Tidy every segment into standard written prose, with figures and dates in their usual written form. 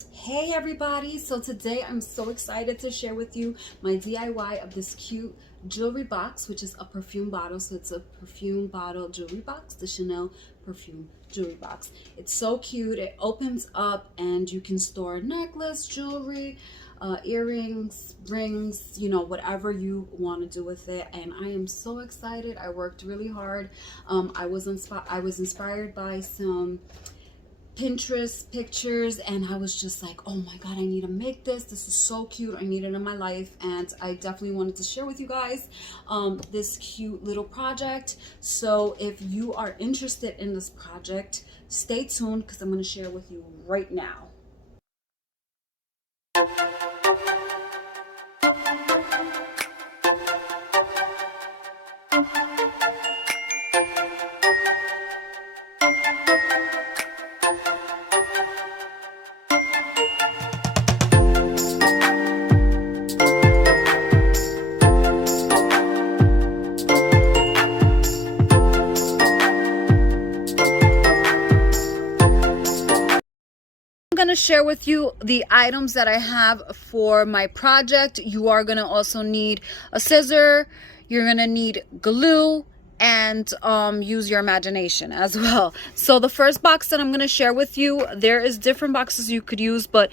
Hey everybody, so today I'm so excited to share with you my DIY of this cute jewelry box, which is a perfume bottle. So it's a perfume bottle jewelry box, the Chanel perfume jewelry box. It's so cute. It opens up and you can store necklace, jewelry, earrings, rings, whatever you want to do with it. And I am so excited. I worked really hard. I was inspired by some Pinterest pictures, and I was just like, oh my god, I need to make this. This is so cute. I need it in my life, and I definitely wanted to share with you guys this cute little project. So if you are interested in this project, stay tuned because I'm going to share it with you right now. Going to share with you the items that I have for my project. You are going to also need a scissor, you're going to need glue, and use your imagination as well. So the first box that I'm going to share with you, there is different boxes you could use, but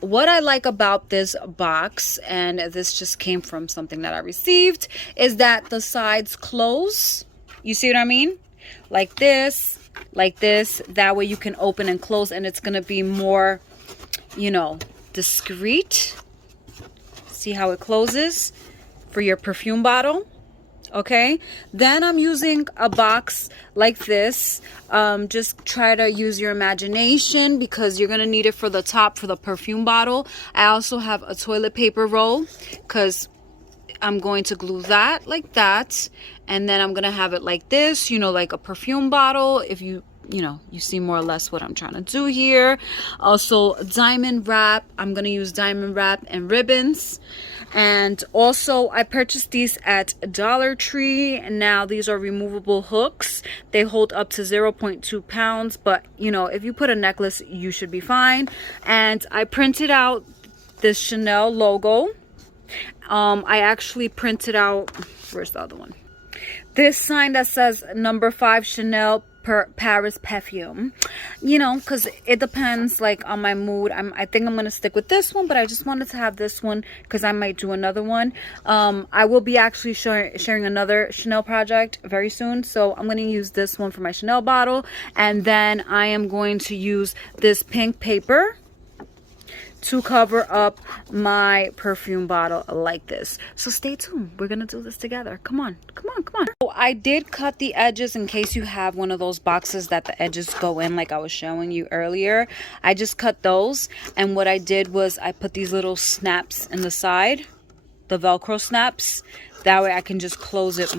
what I like about this box, and this just came from something that I received, is that the sides close. You see what I mean? Like this, that way you can open and close, and it's going to be more, discreet. See how it closes for your perfume bottle. Okay, then I'm using a box like this. Just try to use your imagination because you're gonna need it for the top for the perfume bottle. I also have a toilet paper roll because I'm going to glue that like that, and then I'm gonna have it like this, like a perfume bottle. If you see more or less what I'm trying to do here. Also diamond wrap. I'm gonna use diamond wrap and ribbons. And also I purchased these at Dollar Tree, and now these are removable hooks. They hold up to 0.2 pounds, but if you put a necklace, you should be fine. And I printed out this Chanel logo. I actually printed out, where's the other one? This sign that says number 5 Chanel Paris perfume, because it depends like on my mood. I think I'm gonna stick with this one, but I just wanted to have this one because I might do another one. I will be actually sharing another Chanel project very soon, so I'm gonna use this one for my Chanel bottle, and then I am going to use this pink paper to cover up my perfume bottle like this. So stay tuned, we're gonna do this together. Come on. So I did cut the edges in case you have one of those boxes that the edges go in, like I was showing you earlier. I just cut those, and what I did was I put these little snaps in the side, the Velcro snaps. That way I can just close it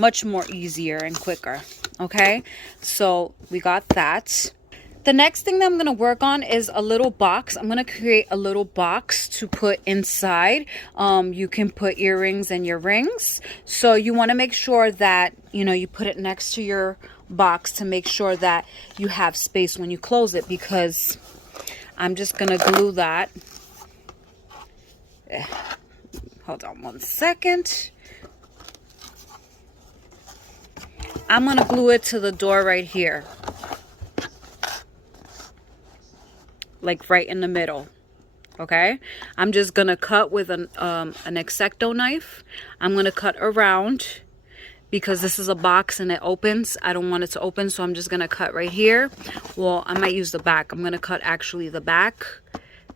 much more easier and quicker. Okay, so we got that. The next thing that I'm going to work on is a little box. I'm going to create a little box to put inside. You can put earrings and your rings. So you want to make sure that, you put it next to your box to make sure that you have space when you close it, because I'm just going to glue that. Hold on one second. I'm going to glue it to the door right here. Like right in the middle. Okay, I'm just gonna cut with an X-Acto knife. I'm gonna cut around because this is a box and it opens. I don't want it to open, so I'm just gonna cut right here. Well, I might use the back. I'm gonna cut actually the back.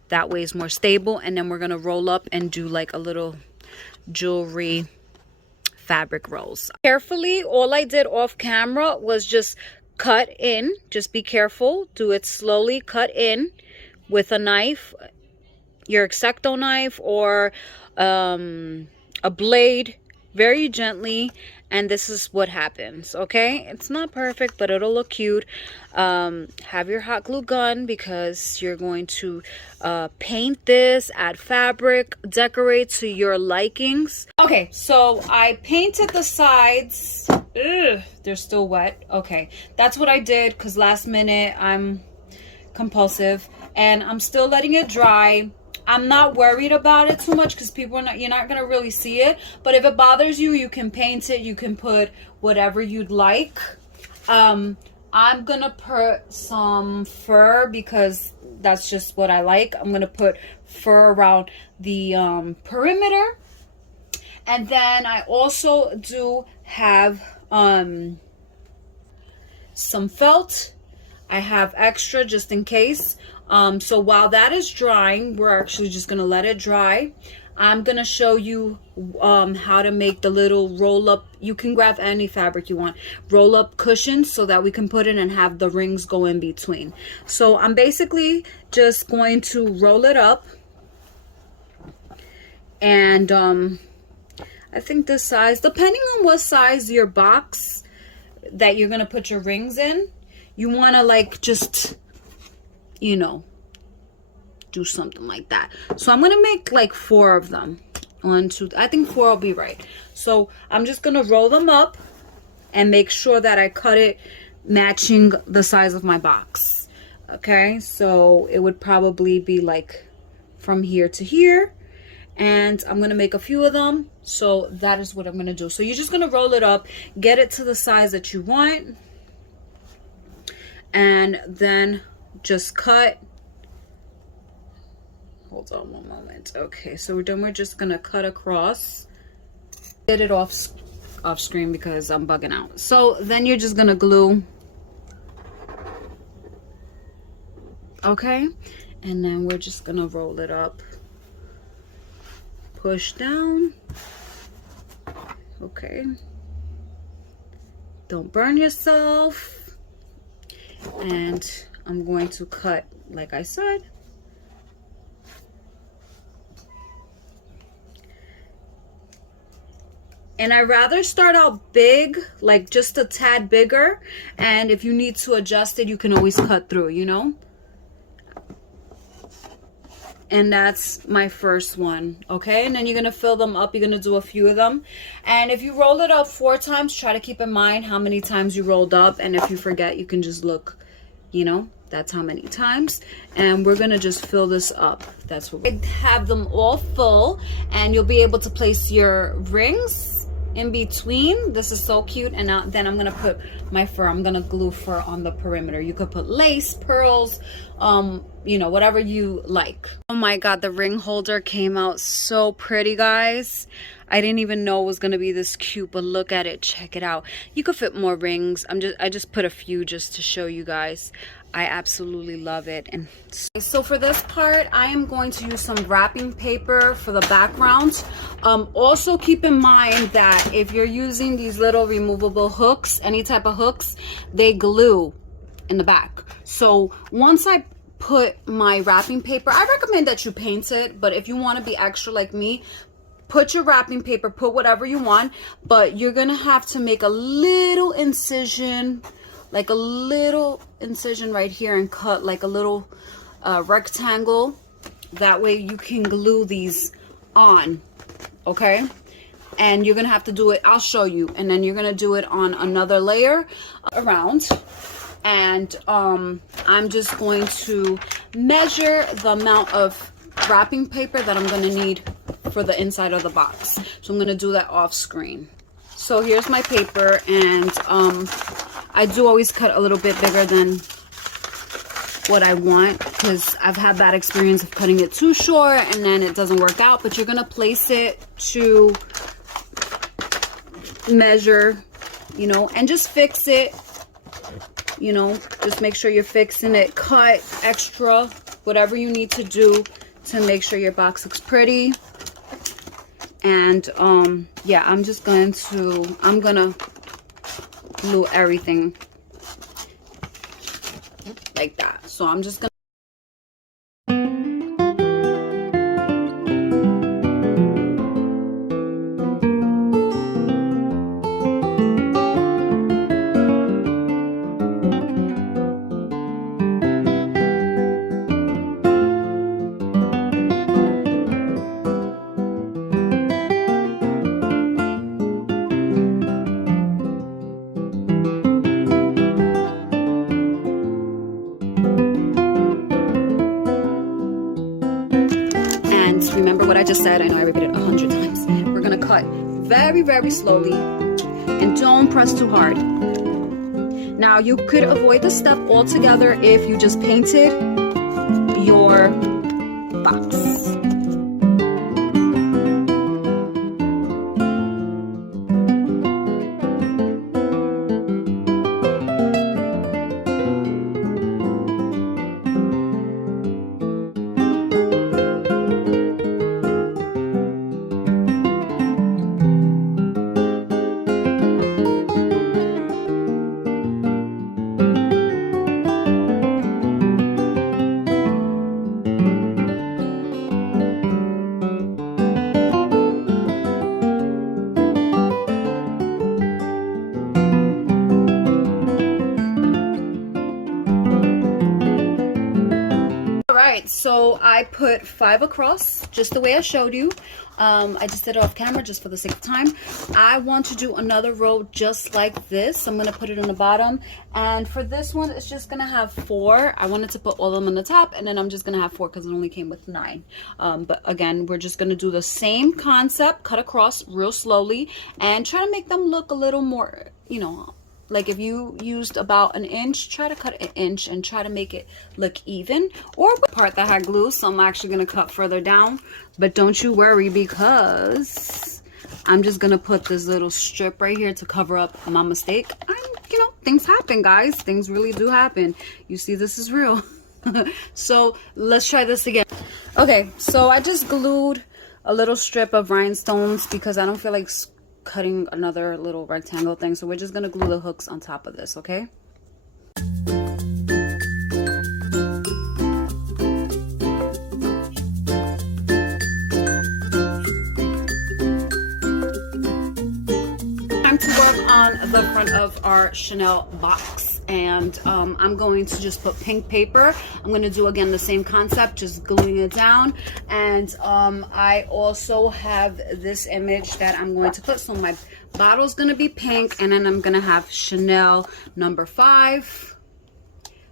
That way it's more stable, and then we're gonna roll up and do like a little jewelry fabric rolls. Carefully, all I did off camera was just cut in. Just be careful, do it slowly, cut in with a knife, your X-Acto knife or a blade, very gently, and this is what happens. Okay, it's not perfect, but it'll look cute. Have your hot glue gun because you're going to paint this, add fabric, decorate to your likings. Okay, so I painted the sides. Ugh, they're still wet. Okay, that's what I did because last minute I'm compulsive. and I'm still letting it dry. I'm not worried about it too much because people are not, you're not gonna really see it. But if it bothers you, you can paint it. You can put whatever you'd like. I'm gonna put some fur because that's just what I like. I'm gonna put fur around the perimeter. And then I also do have some felt. I have extra just in case. So while that is drying, we're actually just gonna let it dry. I'm gonna show you how to make the little roll up. You can grab any fabric you want, roll up cushions so that we can put it and have the rings go in between. So I'm basically just going to roll it up, and I think this size, depending on what size your box that you're gonna put your rings in, you want to like just, you know, do something like that. So I'm gonna make like 4 of them. 1, 2, I think 4 will be right. So I'm just gonna roll them up and make sure that I cut it matching the size of my box. Okay, so it would probably be like from here to here, and I'm gonna make a few of them. So that is what I'm gonna do. So you're just gonna roll it up, get it to the size that you want, and then just cut. Hold on one moment. Okay, so we're just gonna cut across. Get it off screen because I'm bugging out. So then you're just gonna glue. Okay, and then we're just gonna roll it up. Push down. Okay. Don't burn yourself. And I'm going to cut, like I said. And I rather start out big, like just a tad bigger. And if you need to adjust it, you can always cut through, you know? And that's my first one, okay? And then you're gonna fill them up. You're gonna do a few of them. And if you roll it up 4 times, try to keep in mind how many times you rolled up. And if you forget, you can just look, you know, that's how many times. And we're gonna just fill this up. That's what we have them all full, and you'll be able to place your rings in between. This is so cute. And now then I'm gonna put my fur. I'm gonna glue fur on the perimeter. You could put lace, pearls, you know, whatever you like. Oh my god, the ring holder came out so pretty, guys. I didn't even know it was gonna be this cute, but look at it. Check it out. You could fit more rings. I just put a few just to show you guys. I absolutely love it. And so for this part, I am going to use some wrapping paper for the background. Also keep in mind that if you're using these little removable hooks, any type of hooks, they glue in the back. So once I put my wrapping paper, I recommend that you paint it, but if you want to be extra like me, put your wrapping paper, put whatever you want, but you're gonna have to make a little incision, like a little incision right here, and cut like a little rectangle. That way you can glue these on, okay? And you're gonna have to do it, I'll show you, and then you're gonna do it on another layer around. And I'm just going to measure the amount of wrapping paper that I'm gonna need for the inside of the box. So I'm gonna do that off screen. So here's my paper, and I do always cut a little bit bigger than what I want, because I've had that experience of cutting it too short and then it doesn't work out. But you're gonna place it to measure, you know, and just fix it, you know, just make sure you're fixing it. Cut extra, whatever you need to do to make sure your box looks pretty. And yeah, I'm gonna glue everything like that. So I'm just gonna lines. Remember what I just said? I know I repeated it 100 times. We're gonna cut very, very slowly and don't press too hard. Now you could avoid the step altogether if you just painted your box. So I put 5 across, just the way I showed you. I just did it off camera just for the sake of time. I want to do another row just like this. I'm going to put it on the bottom. And for this one, it's just going to have 4. I wanted to put all of them on the top, and then I'm just going to have 4 because it only came with 9. But again, we're just going to do the same concept, cut across real slowly, and try to make them look a little more, you know, like if you used about an inch, try to cut an inch and try to make it look even. Or the part that had glue, so I'm actually going to cut further down. But don't you worry, because I'm just going to put this little strip right here to cover up my mistake. You know, things happen, guys. Things really do happen. You see, this is real. So let's try this again. Okay, so I just glued a little strip of rhinestones because I don't feel like cutting another little rectangle thing, so we're just gonna glue the hooks on top of this, okay? Time to work on the front of our Chanel box, and I'm going to just put pink paper. I'm going to do again the same concept, just gluing it down. And I also have this image that I'm going to put. So my bottle's going to be pink, and then I'm going to have Chanel number 5.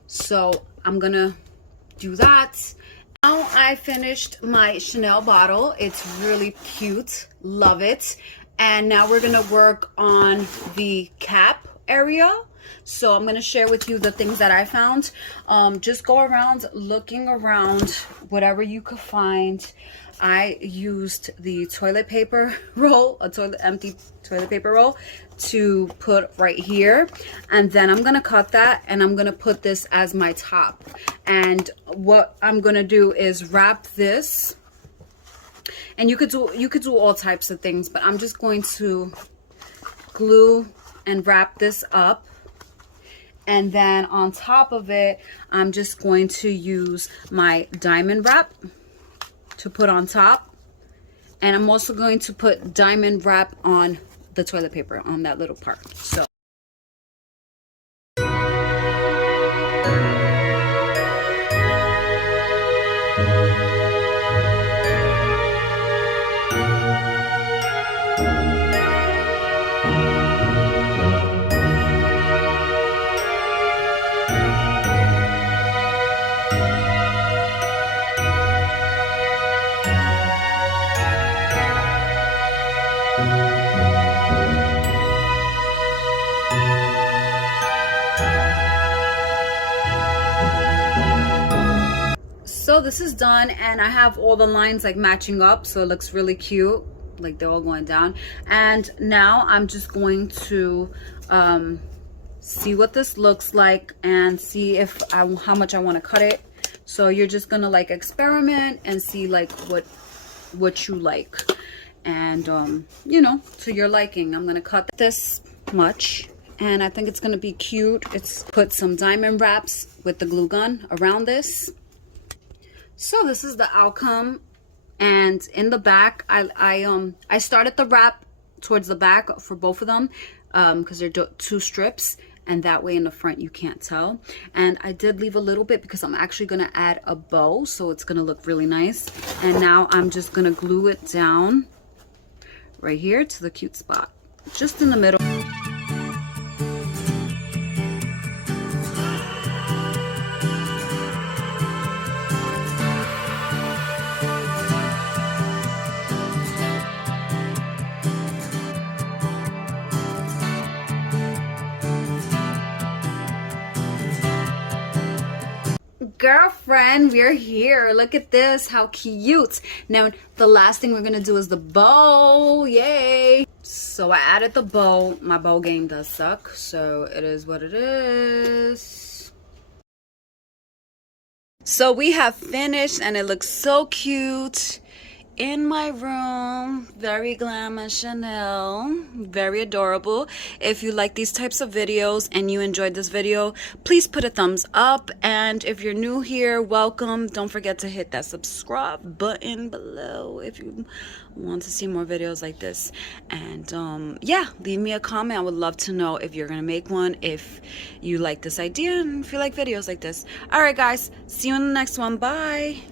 So I'm going to do that. Now I finished my Chanel bottle. It's really cute. Love it. And now we're going to work on the cap area. So I'm going to share with you the things that I found. Just go around looking around whatever you could find. I used the toilet paper roll, empty toilet paper roll, to put right here. And then I'm going to cut that, and I'm going to put this as my top. And what I'm going to do is wrap this. And you could do all types of things, but I'm just going to glue and wrap this up. And then on top of it, I'm just going to use my diamond wrap to put on top. And I'm also going to put diamond wrap on the toilet paper on that little part. So this is done, and I have all the lines like matching up, so it looks really cute, like they're all going down. And now I'm just going to see what this looks like and see if how much I want to cut it. So you're just gonna like experiment and see like what you like, and you know, to your liking. I'm gonna cut this much, and I think it's gonna be cute. It's put some diamond wraps with the glue gun around this. So this is the outcome, and in the back, I started the wrap towards the back for both of them because they're 2 strips, and that way in the front you can't tell. And I did leave a little bit because I'm actually going to add a bow, so it's going to look really nice. And now I'm just going to glue it down right here to the cute spot, just in the middle. friend, we're here. Look at this, how cute. Now the last thing we're gonna do is the bow. Yay. So I added the bow. My bow game does suck, so it is what it is. So we have finished and it looks so cute in my room. Very glam Chanel, very adorable. If you like these types of videos and you enjoyed this video, please put a thumbs up, and if you're new here, welcome. Don't forget to hit that subscribe button below if you want to see more videos like this. And yeah, leave me a comment. I would love to know if you're gonna make one, if you like this idea, and if you like videos like this. All right guys, see you in the next one. Bye.